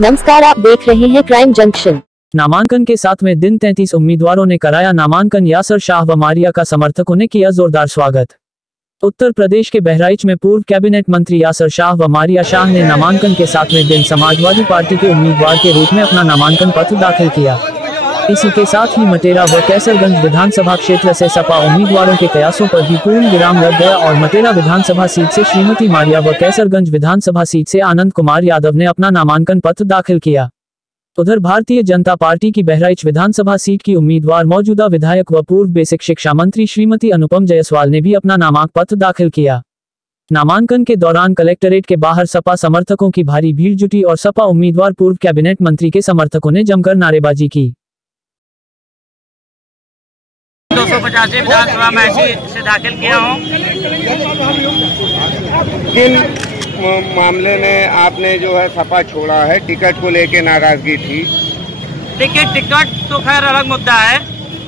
नमस्कार, आप देख रहे हैं क्राइम जंक्शन। नामांकन के 7वें दिन 33 उम्मीदवारों ने कराया नामांकन। यासर शाह व मारिया का समर्थकों ने किया जोरदार स्वागत। उत्तर प्रदेश के बहराइच में पूर्व कैबिनेट मंत्री यासर शाह व मारिया शाह ने नामांकन के 7वें दिन समाजवादी पार्टी के उम्मीदवार के रूप में अपना नामांकन पत्र दाखिल किया। इसी के साथ ही मटेरा व कैसरगंज विधानसभा क्षेत्र से सपा उम्मीदवारों के कयासों पर भी पूर्ण विराम लग गया और मटेरा विधानसभा सीट से श्रीमती मारिया व कैसरगंज विधानसभा सीट से आनंद कुमार यादव ने अपना नामांकन पत्र दाखिल किया। उधर भारतीय जनता पार्टी की बहराइच विधानसभा सीट की उम्मीदवार मौजूदा विधायक व पूर्व बेसिक शिक्षा मंत्री श्रीमती अनुपम जायसवाल ने भी अपना नामांकन पत्र दाखिल किया। नामांकन के दौरान कलेक्ट्रेट के बाहर सपा समर्थकों की भारी भीड़ जुटी और सपा उम्मीदवार पूर्व कैबिनेट मंत्री के समर्थकों ने जमकर नारेबाजी की। 285 विधानसभा में से दाखिल किया हूँ। किन मामले में आपने जो है सपा छोड़ा है? टिकट को लेके नाराजगी थी। देखिए, टिकट तो खैर अलग मुद्दा है,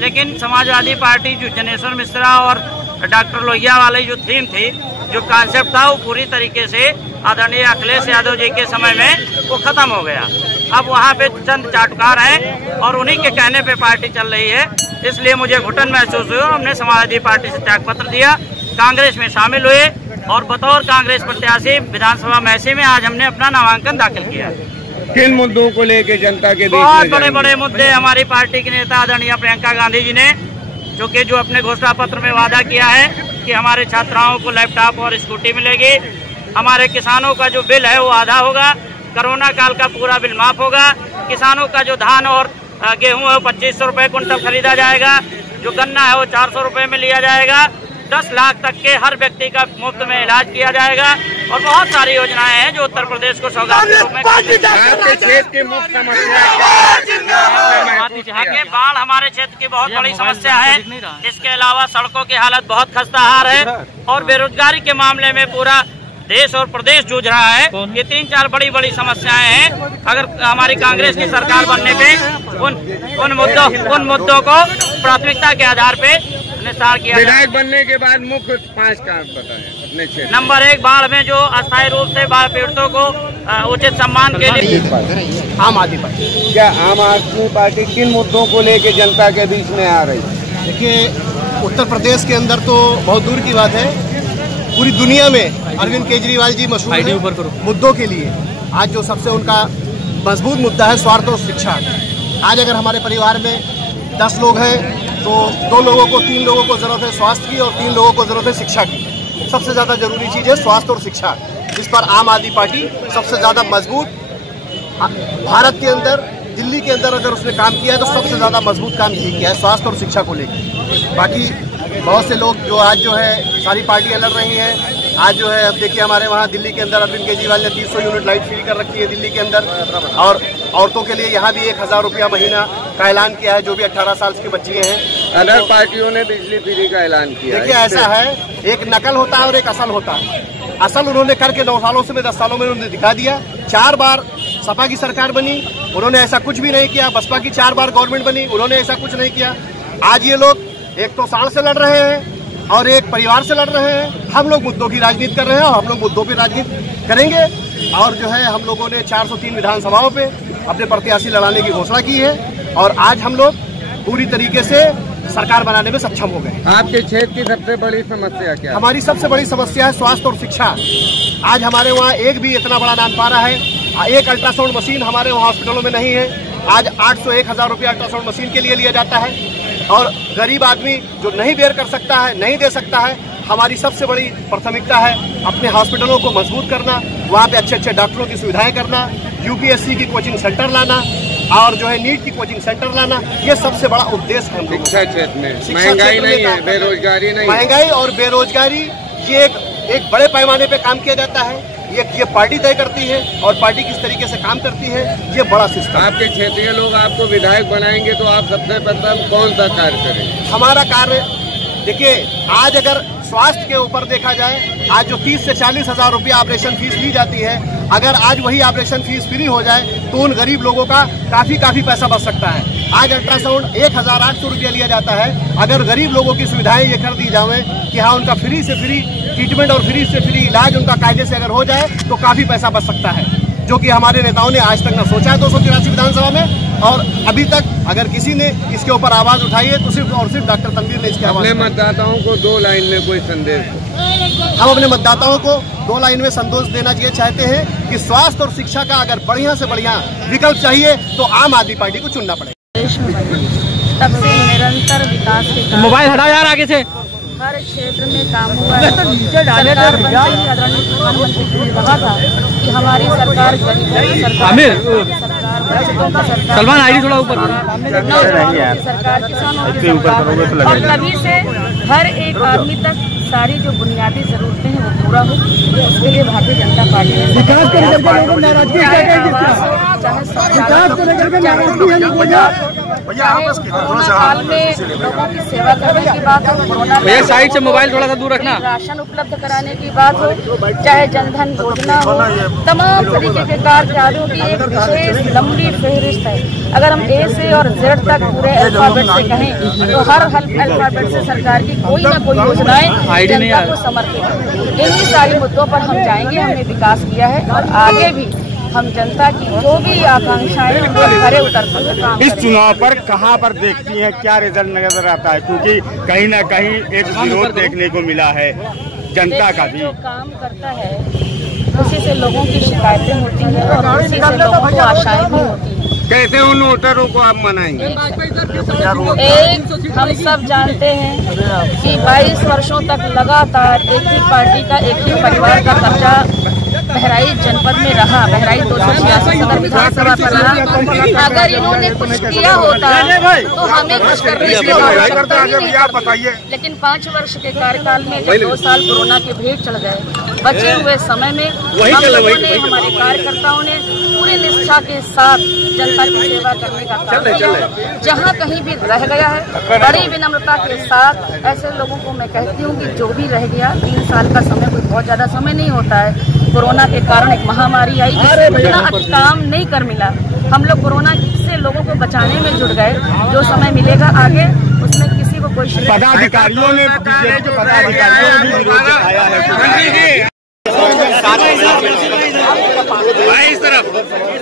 लेकिन समाजवादी पार्टी जो जनेश्वर मिश्रा और डॉक्टर लोहिया वाली जो थीम थी, जो कॉन्सेप्ट था, वो पूरी तरीके से आदरणीय अखिलेश यादव जी के समय में वो खत्म हो गया। अब वहाँ पे चंद चाटुकार हैं और उन्हीं के कहने पे पार्टी चल रही है, इसलिए मुझे घुटन महसूस हुई और हमने समाजवादी पार्टी से त्याग पत्र दिया, कांग्रेस में शामिल हुए और बतौर कांग्रेस प्रत्याशी विधानसभा मैसी में आज हमने अपना नामांकन दाखिल किया। किन मुद्दों को लेकर जनता के बीच बहुत बड़े बड़े मुद्दे हमारी पार्टी के नेता आदरणीय प्रियंका गांधी जी ने जो अपने घोषणा पत्र में वादा किया है कि हमारे छात्राओं को लैपटॉप और स्कूटी मिलेगी, हमारे किसानों का जो बिल है वो आधा होगा, कोरोना काल का पूरा बिल माफ होगा, किसानों का जो धान और गेहूं है वो 2500 रुपये कुंटल खरीदा जाएगा, जो गन्ना है वो 400 रुपये में लिया जाएगा, 10 लाख तक के हर व्यक्ति का मुफ्त में इलाज किया जाएगा और बहुत सारी योजनाएं हैं जो उत्तर प्रदेश को सौगात के रूप में। बाढ़ हमारे क्षेत्र की बहुत बड़ी समस्या है। इसके अलावा सड़कों की हालत बहुत खस्ताहाल है और बेरोजगारी के मामले में पूरा देश और प्रदेश जूझ रहा है। ये 3-4 बड़ी बड़ी समस्याएं हैं। अगर हमारी कांग्रेस की सरकार बनने पे उन मुद्दों को प्राथमिकता के आधार पे निस्तार किया। विधायक बनने के बाद मुख्य 5 काम बताएं अपने क्षेत्र। नंबर 1, बाढ़ में जो अस्थायी रूप से बाढ़ पीड़ितों को उचित सम्मान के लिए आम आदमी पार्टी। क्या आम आदमी पार्टी किन मुद्दों को लेकर जनता के बीच में आ रही है? देखिए, उत्तर प्रदेश के अंदर तो बहुत दूर की बात है, पूरी दुनिया में अरविंद केजरीवाल जी मशहूर हैं मुद्दों के लिए। आज जो सबसे उनका मजबूत मुद्दा है स्वास्थ्य और शिक्षा। आज अगर हमारे परिवार में 10 लोग हैं तो 3 लोगों को जरूरत है स्वास्थ्य की और 3 लोगों को जरूरत है शिक्षा की। सबसे ज़्यादा जरूरी चीज़ है स्वास्थ्य और शिक्षा, जिस पर आम आदमी पार्टी सबसे ज़्यादा मजबूत भारत के अंदर, दिल्ली के अंदर अगर उसने काम किया है तो सबसे ज़्यादा मजबूत काम यही किया है स्वास्थ्य और शिक्षा को लेकर। बाकी बहुत से लोग जो आज जो है सारी पार्टियां लड़ रही हैं। आज जो है अब देखिए हमारे वहाँ दिल्ली के अंदर अरविंद केजरीवाल ने 300 यूनिट लाइट फ्री कर रखी है दिल्ली के अंदर, और औरतों के लिए यहाँ भी 1000 रुपया महीना का ऐलान किया है जो भी 18 साल की बच्ची हैं। अदर पार्टियों ने बिजली फ्री का ऐलान किया। देखिए, ऐसा है, एक नकल होता है और एक असल होता है। असल उन्होंने करके 9 सालों से 10 सालों में उन्होंने दिखा दिया। 4 बार सपा की सरकार बनी, उन्होंने ऐसा कुछ भी नहीं किया। बसपा की 4 बार गवर्नमेंट बनी, उन्होंने ऐसा कुछ नहीं किया। आज ये लोग एक तो सांड से लड़ रहे हैं और एक परिवार से लड़ रहे हैं। हम लोग मुद्दों की राजनीति कर रहे हैं और हम लोग मुद्दों पे राजनीति करेंगे। और जो है हम लोगों ने 403 विधानसभाओं पे अपने प्रत्याशी लड़ाने की घोषणा की है और आज हम लोग पूरी तरीके से सरकार बनाने में सक्षम हो गए। आपके क्षेत्र की सबसे बड़ी समस्या क्या है? हमारी सबसे बड़ी समस्या है स्वास्थ्य और शिक्षा। आज हमारे वहाँ एक भी इतना बड़ा नाम पा रहा है, एक अल्ट्रासाउंड मशीन हमारे वहाँ हॉस्पिटलों में नहीं है। आज 800-1000 रुपया अल्ट्रासाउंड मशीन के लिए लिया जाता है और गरीब आदमी जो नहीं बेयर कर सकता है, नहीं दे सकता है। हमारी सबसे बड़ी प्राथमिकता है अपने हॉस्पिटलों को मजबूत करना, वहाँ पे अच्छे डॉक्टरों की सुविधाएं करना, यूपीएससी की कोचिंग सेंटर लाना और जो है नीट की कोचिंग सेंटर लाना। ये सबसे बड़ा उद्देश्य है। शिक्षा क्षेत्र में महंगाई नहीं है, बेरोजगारी नहीं, महंगाई और बेरोजगारी ये एक बड़े पैमाने पे काम किया जाता है। ये पार्टी तय करती है और पार्टी किस तरीके से काम करती है, ये बड़ा सिस्टम। आपके क्षेत्रीय लोग आपको विधायक बनाएंगे तो आप सबसे प्रथम कौन सा कार्य करेंगे? हमारा कार्य देखिए, आज अगर स्वास्थ्य के ऊपर देखा जाए, आज जो 30 से 40 हजार रुपया ऑपरेशन फीस ली जाती है, अगर आज वही ऑपरेशन फीस फ्री हो जाए तो उन गरीब लोगों का काफी पैसा बच सकता है। आज अल्ट्रासाउंड 1800 रुपया लिया जाता है। अगर गरीब लोगों की सुविधाएं ये कर दी जाए कि हाँ, उनका फ्री से फ्री ट्रीटमेंट और फ्री से फ्री इलाज उनका कायदे से अगर हो जाए तो काफी पैसा बच सकता है। जो कि हमारे नेताओं ने आज तक न सोचा है 283 विधानसभा में, और अभी तक अगर किसी ने इसके ऊपर आवाज उठाई है तो सिर्फ और सिर्फ डॉक्टर तनवीर ने इसकी आवाज। अपने मतदाताओं को 2 लाइन में कोई संदेश? हम अपने मतदाताओं को 2 लाइन में संदेश देना चाहते हैं कि स्वास्थ्य और शिक्षा का अगर बढ़िया से बढ़िया विकल्प चाहिए तो आम आदमी पार्टी को चुनना पड़ेगा। तब से निरंतर विकास के काम, मोबाइल हटा यार आगे से, हर क्षेत्र में काम हुआ है। सरकार बनते ही आदरणीय प्रधानमंत्री जी ने कहा था कि हमारी सरकार गरीबों की सरकार, बचतों की सरकार, सलमान आईडी थोड़ा ऊपर, नौजवानों की सरकार, किसानों की सरकार, और तभी से हर एक आदमी तक सारी जो बुनियादी जरूरतें हैं वो पूरा हो, उसके लिए भारतीय जनता पार्टी ने हाल में लोगों की सेवा करने की बात हो, कोरोना में साइड से मोबाइल थोड़ा सा दूर रखना, राशन उपलब्ध कराने की बात हो, चाहे जनधन योजना हो, तमाम तरीके के कार्यों की एक विशेष लंबी फहरिस्त है। अगर हम ए से और जेड तक पूरे अल्फाबेट से कहें तो हर अल्फाबेट से सरकार की कोई ना कोई योजनाएं जनता को समर्पित है। इन्हीं सारे मुद्दों पर हम जाएंगे। हमने विकास किया है और आगे भी हम जनता की जो भी आकांक्षाएं उनको खरे उतरते हुए काम इस चुनाव पर कहां पर देखती हैं, क्या रिजल्ट नजर आता है? क्योंकि कहीं ना कहीं एक विरोध देखने को मिला है जनता का भी। जो काम करता है उसी से लोगों की शिकायतें होती हैं और उसी से लोगों को आशाएं भी होती हैं। कैसे उन वोटरों को आप मनाएंगे? एक हम सब जानते हैं कि 22 वर्षों तक लगातार एक ही पार्टी का, एक ही परिवार का कब्जा बहराइच जनपद में रहा। बहराइच 286 सदर विधानसभा पर रहा। अगर इन्होंने कुछ किया होता तो हमें कुछ करने की आवश्यकता ही नहीं। लेकिन 5 वर्ष के कार्यकाल में जब 2 साल कोरोना के भेंट चढ़ गए, बचे हुए समय में हम लोगों ने, हमारे कार्यकर्ताओं ने पूरी निष्ठा के साथ जनता की सेवा करने का काम किया। जहाँ कहीं भी रह गया है, बड़ी विनम्रता के साथ ऐसे लोगों को मैं कहती हूँ कि जो भी रह गया, 3 साल का समय कोई बहुत ज्यादा समय नहीं होता है। कोरोना के कारण एक महामारी आई, इतना काम नहीं कर मिला। हम लोग कोरोना से लोगों को बचाने में जुट गए। जो समय मिलेगा आगे, उसमें किसी को कोई पदाधिकारियों ने भी विरोध जताया है।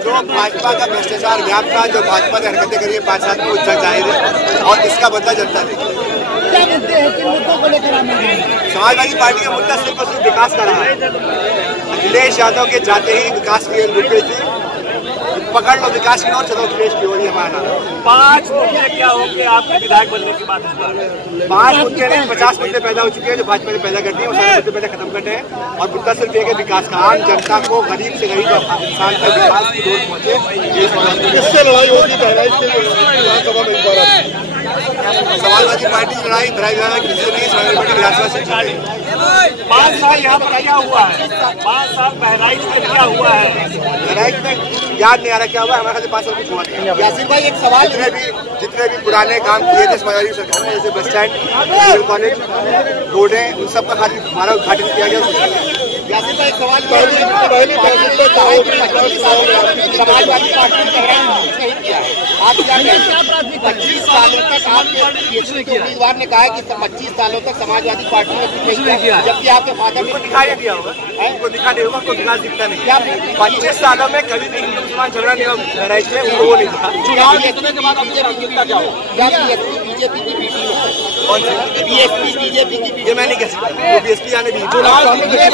जो भाजपा का भ्रष्टाचार व्याप था, जो भाजपा ने हरकतें करी है 5 साल में, उज्जवल जाहिर है और इसका बदला जनता देगी। समाजवादी पार्टी का मुद्दा सिर्फ और सिर्फ विकास का रहा है। अखिलेश यादव के जाते ही विकास की रुपये थी, पकड़ लो विकास की और चलो अखिलेश की ओर हमारा। 5 मुद्दे क्या होंगे आपके विधायक बनने के बाद? 5 मुद्दे नहीं, 50 मुद्दे पैदा हो चुके हैं जो भाजपा ने पैदा कर दिए, वो सारे मुद्दे पहले खत्म करते हैं। और मुद्दा सिर्फ एक है विकास का, आम जनता को, गरीब से गरीब इंसान का विकास की ओर पहुंचे। इससे लड़ाई होगी। समाजवादी पार्टी की लड़ाई विधानसभा से 5 साल यहाँ पर आया हुआ है, 5 साल बहराइच में किया हुआ है। बहराइच में याद नहीं आ रहा क्या हुआ, हमारे 5 साल कुछ हुआ नहीं। यासिर भाई एक सवाल, जितने भी पुराने काम किए थे समाजवादी सरकार ने, जैसे बस स्टैंड, मेडिकल कॉलेज, रोडें, उन सब का खाली हमारा उद्घाटन किया गया। यासिर भाई एक सवाल, समाजवादी पार्टी 25 सालों तक आपके उम्मीदवार ने कहा है कि 25 सालों तक समाजवादी पार्टी ने किया, जबकि आपके फादर ने दिखाई दिया होगा, उनको दिखा नहीं होगा, तो विकास दिखता नहीं। क्या 25 सालों में कभी भी हिंदू मुसलमान झगड़ा नहीं हुआ बहराइच में, उनको वो नहीं दिखा। चुनाव जीतने के बाद बीजेपी की बीटी कौन सी बीजेपी की, ये मैं नहीं कह सकता, बीएसपी आने भी वो होंगे।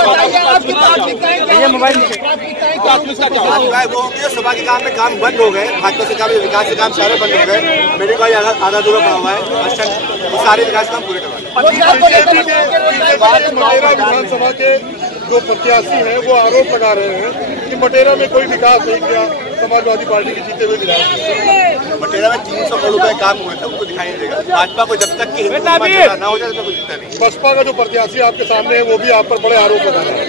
सभा के काम में काम बंद हो गए, भाजपा से काम, विकास के काम सारे बंद हो गए। मेरे भाई आधा दूर पड़ा हुआ है, वो सारे विकास काम पूरे करवाए। विधानसभा के जो प्रत्याशी हैं वो आरोप लगा रहे हैं कि मटेरा में कोई विकास नहीं किया समाजवादी पार्टी के जीते हुए विधायक। मटेरा में 300 करोड़ रुपए काम हुए थे, उनको दिखाई नहीं देगा। भाजपा को जब तक कि ना हो जाए तो कुछ दिखता नहीं। बसपा का जो प्रत्याशी आपके सामने है वो भी आप पर बड़े आरोप लगा रहे हैं।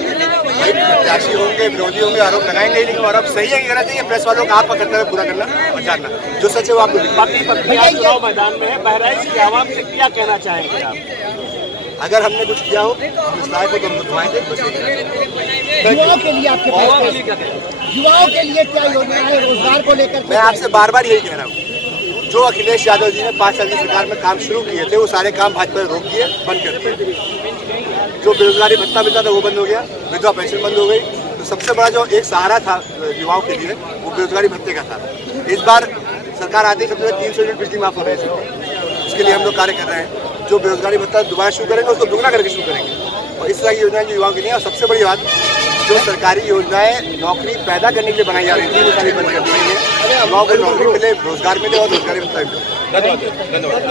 प्रत्याशी होंगे, विरोधी होंगे, आरोप लगाएंगे ही नहीं। और अब सही है कि गलत है, प्रेस वालों का आपका कर्तव्य पूरा करना और जानना, जो सच है वो आपको चुनाव मैदान में है। बहराइच की आवाम से क्या कहना चाहेंगे आप? अगर हमने कुछ किया हो उस लायक को तो हम दिखवाएंगे। युवाओं के लिए आपके युवाओं के लिए क्या योजना है रोजगार को लेकर? मैं आपसे बार बार यही कह रहा हूँ, जो अखिलेश यादव जी ने 5 साल की सरकार में काम शुरू किए थे, वो सारे काम भाजपा ने रोक दिए, बंद कर दिए। जो बेरोजगारी भत्ता मिलता था वो बंद हो गया, विधवा पेंशन बंद हो गई, तो सबसे बड़ा जो एक सहारा था युवाओं के लिए वो बेरोजगारी भत्ते का था। इस बार सरकार आते ही सबसे पहले 300 यूनिट बिजली माफ हो रही है, उसके लिए हम लोग कार्य कर रहे हैं। जो बेरोजगारी भत्ता दोबारा शुरू करेंगे उसको दुगना करके शुरू करेंगे। और इस तरह की योजनाएं जो युवाओं के लिए, और सबसे बड़ी बात जो सरकारी योजनाएं नौकरी पैदा करने के लिए बनाई जा रही थी वो सारी बंद कर दी गई है। युवाओं को नौकरी मिले, रोजगार मिले और रोजगारी भत्ता मिले। धन्यवाद।